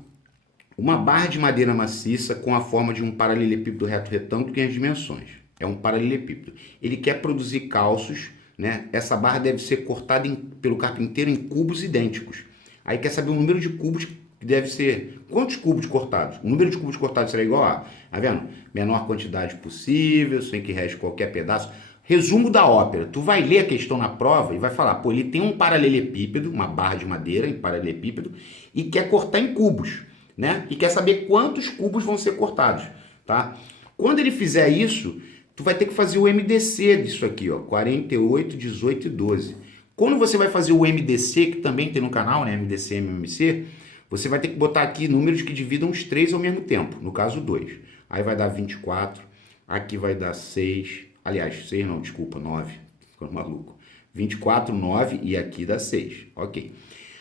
Uma barra de madeira maciça com a forma de um paralelepípedo reto retângulo tem as dimensões. É um paralelepípedo. Ele quer produzir calços, né? Essa barra deve ser cortada pelo carpinteiro em cubos idênticos. Aí quer saber o número de cubos que deve ser. Quantos cubos cortados? O número de cubos cortados será igual a, tá vendo? Menor quantidade possível, sem que reste qualquer pedaço. Resumo da ópera. Tu vai ler a questão na prova e vai falar, pô, ele tem um paralelepípedo, uma barra de madeira em paralelepípedo, e quer cortar em cubos, né? E quer saber quantos cubos vão ser cortados, tá? Quando ele fizer isso, tu vai ter que fazer o MDC disso aqui, ó, 48, 18 e 12. Quando você vai fazer o MDC, que também tem no canal, né, MDC, MMC, você vai ter que botar aqui números que dividam os três ao mesmo tempo, no caso 2. Aí vai dar 24, aqui vai dar 6, aliás, 6 não, desculpa, 9, ficou maluco. 24, 9 e aqui dá 6, ok.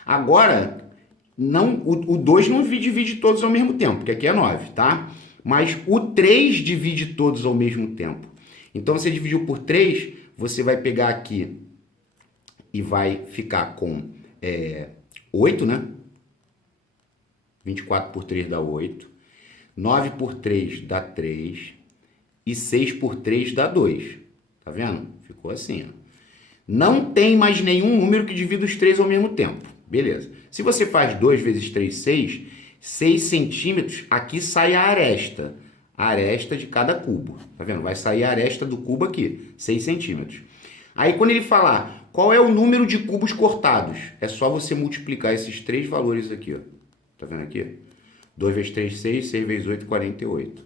Agora, não, o 2 não divide todos ao mesmo tempo, porque aqui é 9, tá? Mas o 3 divide todos ao mesmo tempo. Então, você dividiu por 3, você vai pegar aqui e vai ficar com 8, né? 24 por 3 dá 8. 9 por 3 dá 3. E 6 por 3 dá 2. Tá vendo? Ficou assim, ó. Não tem mais nenhum número que divida os 3 ao mesmo tempo. Beleza. Se você faz 2 vezes 3, 6, 6 centímetros, aqui sai a aresta. A aresta de cada cubo. Tá vendo? Vai sair a aresta do cubo aqui, 6 centímetros. Aí quando ele falar qual é o número de cubos cortados, é só você multiplicar esses três valores aqui, ó. Tá vendo aqui? 2 vezes 3, 6, 6 vezes 8, 48.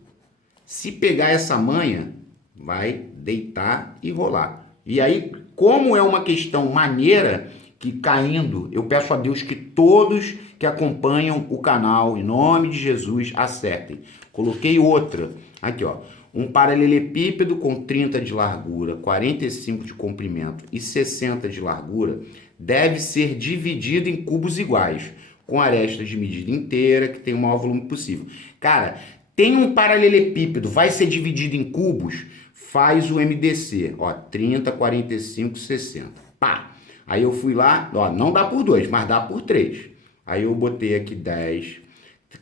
Se pegar essa manha, vai deitar e rolar. E aí, como é uma questão maneira, que caindo, eu peço a Deus que todos que acompanham o canal, em nome de Jesus, acertem. Coloquei outra, aqui ó, um paralelepípedo com 30 de largura, 45 de comprimento e 60 de largura, deve ser dividido em cubos iguais, com arestas de medida inteira, que tem o maior volume possível. Cara, tem um paralelepípedo, vai ser dividido em cubos, faz o MDC, ó, 30, 45, 60. Pá! Aí eu fui lá, ó, não dá por 2, mas dá por 3. Aí eu botei aqui 10,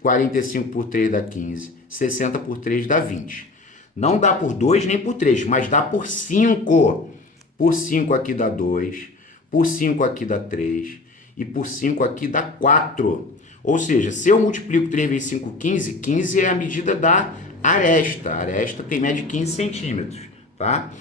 45 por 3 dá 15, 60 por 3 dá 20. Não dá por 2 nem por 3, mas dá por 5. Por 5 aqui dá 2, por 5 aqui dá 3 e por 5 aqui dá 4. Ou seja, se eu multiplico 3 vezes 5, 15, 15 é a medida da aresta. A aresta tem média de 15 centímetros, tá?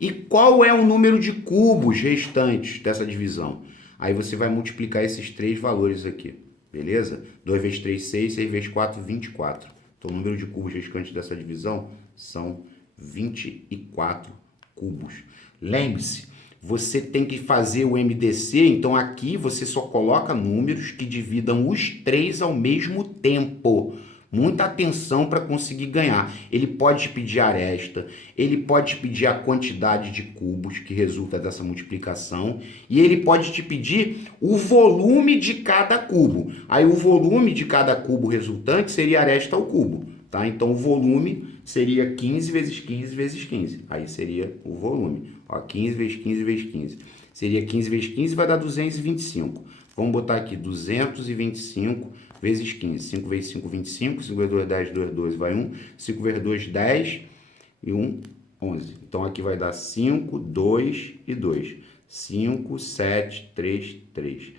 E qual é o número de cubos restantes dessa divisão? Aí você vai multiplicar esses três valores aqui, beleza? 2 vezes 3, 6, 6 vezes 4, 24. Então, o número de cubos restantes dessa divisão são 24 cubos. Lembre-se, você tem que fazer o MDC, então aqui você só coloca números que dividam os três ao mesmo tempo. Muita atenção para conseguir ganhar. Ele pode te pedir a aresta, ele pode te pedir a quantidade de cubos que resulta dessa multiplicação e ele pode te pedir o volume de cada cubo. Aí o volume de cada cubo resultante seria a aresta ao cubo, tá? Então o volume seria 15 vezes 15 vezes 15. Aí seria o volume. Ó, 15 vezes 15 vezes 15. Seria 15 vezes 15 vai dar 225. Vamos botar aqui 225 vezes 15. 5 vezes 5, 25. 5 vezes 2, 10. 2, 12, vai 1. 5 vezes 2, 10. E 1, 11. Então, aqui vai dar 5, 2 e 2. 5, 7, 3, 3.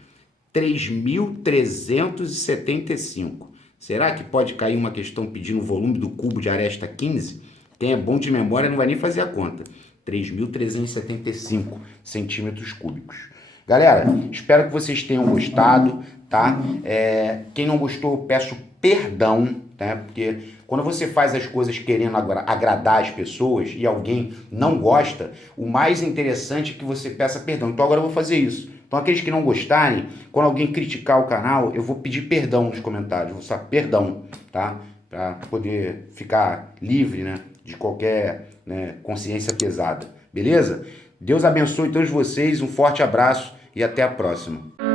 3.375. Será que pode cair uma questão pedindo o volume do cubo de aresta 15? Quem é bom de memória não vai nem fazer a conta. 3.375 centímetros cúbicos. Galera, espero que vocês tenham gostado, tá? Quem não gostou, eu peço perdão, tá? Porque quando você faz as coisas querendo agradar as pessoas e alguém não gosta, o mais interessante é que você peça perdão. Então agora eu vou fazer isso. Então aqueles que não gostarem, quando alguém criticar o canal, eu vou pedir perdão nos comentários, vou falar perdão, tá? Para poder ficar livre, né, de qualquer, né, consciência pesada, beleza? Deus abençoe todos vocês, um forte abraço e até a próxima.